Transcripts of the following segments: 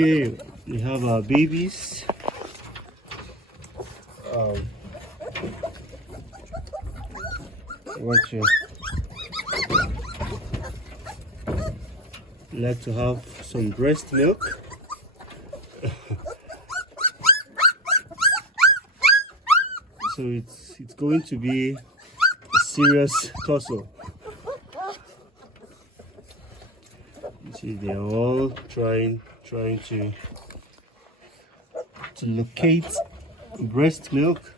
Okay, we have our babies. I want to like to have some breast milk. So it's going to be a serious tussle. You see, they're all trying to locate breast milk.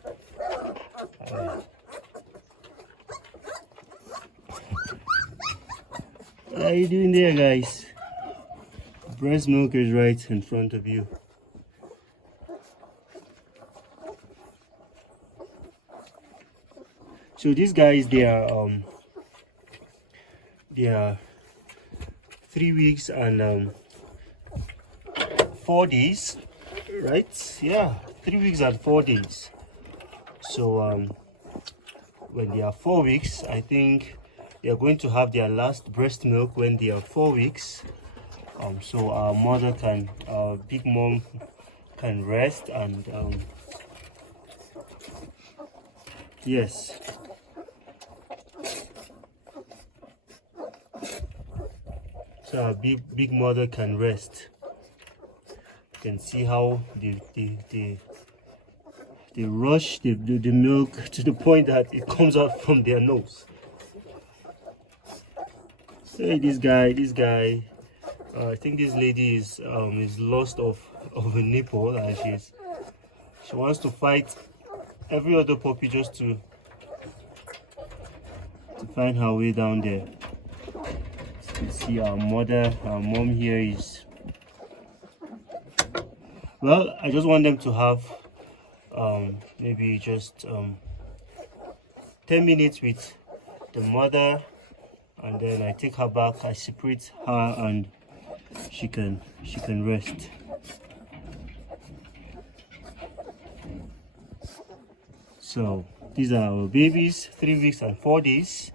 What are you doing there, guys? Breast milk is right in front of you. So these guys, they are 3 weeks and 4 days, right? Yeah, 3 weeks and 4 days. So when they are 4 weeks, I think they are going to have their last breast milk when they are 4 weeks. So our mother can, our big mom can rest and yes. So our big mother can rest. You can see how they rush the milk to the point that it comes out from their nose. Hey, this guy. I think this lady is lost of a nipple, and she wants to fight every other puppy just to find her way down there. So you see our mom here is, well, I just want them to have maybe just 10 minutes with the mother, and then I take her back, I separate her, and she can rest. So these are our babies, 3 weeks and 4 days.